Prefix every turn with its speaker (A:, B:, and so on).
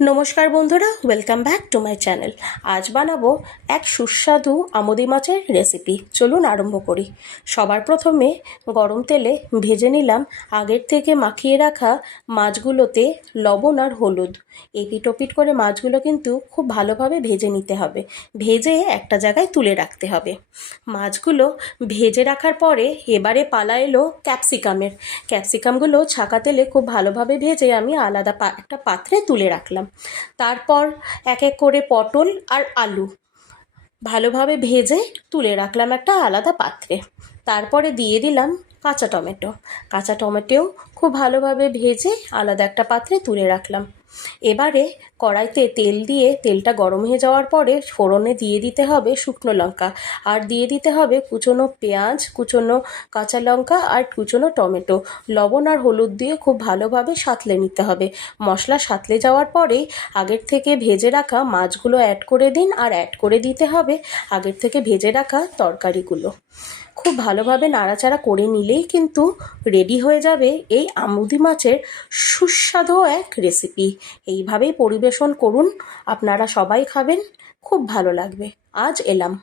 A: নমস্কার বন্ধুরা welcome back to my channel আজ বানাবো এক সুস্বাদু আমদি মাছের রেসিপি চলুন আরম্ভ করি। সবার প্রথমে গরম তেলে ভেজে নিলাম আগের থেকে মাখিয়ে রাখা মাছগুলোতে লবণ আর হলুদ। এপিট ওপিট করে মাছগুলো কিন্তু খুব ভালোভাবে ভেজে নিতে হবে। ভেজে একটা জায়গায় তুলে রাখতে হবে। মাছগুলো ভেজে রাখার পরে এবারে পালা এলো ক্যাপসিকামের ক্যাপসিকামগুলো ছাকা তেলে খুব ভালোভাবে ভেজে আমি আলাদা একটা পাত্রে তুলে রাখলাম। তারপর এক এক করে পটল আর আলু ভালোভাবে ভেজে তুলে রাখলাম একটা আলাদা পাত্রে। তারপরে দিয়ে দিলাম কাঁচা টমেটো। কাঁচা টমেটোও খুব ভালোভাবে ভেজে আলাদা একটা পাত্রে তুলে রাখলাম। এবারে কড়াইতে তেল দিয়ে তেলটা গরম হয়ে যাওয়ার পরে ফোড়নে দিয়ে দিতে হবে শুকনো লঙ্কা। আর দিয়ে দিতে হবে কুচনো পেঁয়াজ, কুচনো কাঁচা লঙ্কা আর কুচনো টমেটো। লবণ আর হলুদ দিয়ে খুব ভালোভাবে সাঁতলে নিতে হবে। মশলা সাঁতলে যাওয়ার পরে আগের থেকে ভেজে রাখা মাছগুলো অ্যাড করে দিন আর অ্যাড করে দিতে হবে আগের থেকে ভেজে রাখা তরকারিগুলো। খুব ভালোভাবে নাড়াচাড়া করে নিলেই কিন্তু রেডি হয়ে যাবে এই আমুদি মাছের সুস্বাদু এক রেসিপি এইভাবেই পরিবেশন করুন, আপনারা সবাই খাবেন, খুব ভালো লাগবে। আজ এলাম।